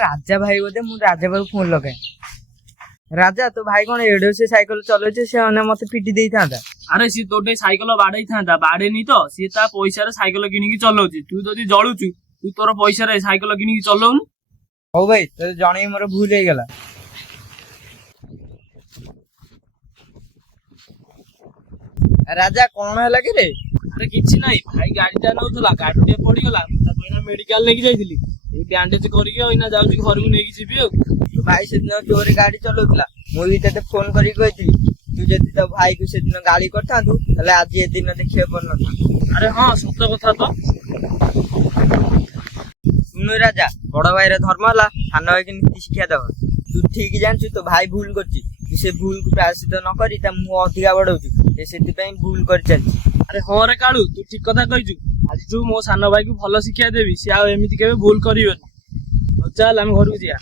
राजा भाई बोधे मु राजा भाई फोन लगाए। राजा तो भाई कौन एडो से साइकिल चलाउछे से मते पिटी देई थांदा। अरे सी तोटे साइकेल बाड़ई था बाड़े नी तो सी ता पैसा रे साइकेल किनिकी चलाउची तू जदी जळुचु तू तोर पैसा रे साइकेल किनिकी चलाउनु। हो भाई तो जणे मोर भूल हे गेला। राजा कौन है लगे रे? अरे किछि नाही भाई गाड़ीटा नउतला गाड़ी पड़ी गला ता पहिना मेडिकल लेके जाइथिली ए बैंडेज करके ओइना जाउची घर को नेकी जीबी। तो भाई से दिन जोरे गाड़ी चलाउतला मु भी तते फोन करी कहथिली तू जदी तो भाई को से दिन गाड़ी करथांतु तले आज ए दिन देखिए पर न। अरे हां सत्य कथा तो सुनो राजा बड़ भाई रे धर्म हला सान भाई के नीति शिक्षा दब। तू ठीक जानछु तो भाई भूल करछि से भूल को प्रायश्चित न करी ता मु अधिका बढौछु सेति पई भूल कर चल। अरे हाँ रे कालू तू ठीक कथा कहिचु आज तू मो सान भाई को भल शिक्षा देबी से आ एमिति केबे भूल करियोनी। चल हम घर को जिया।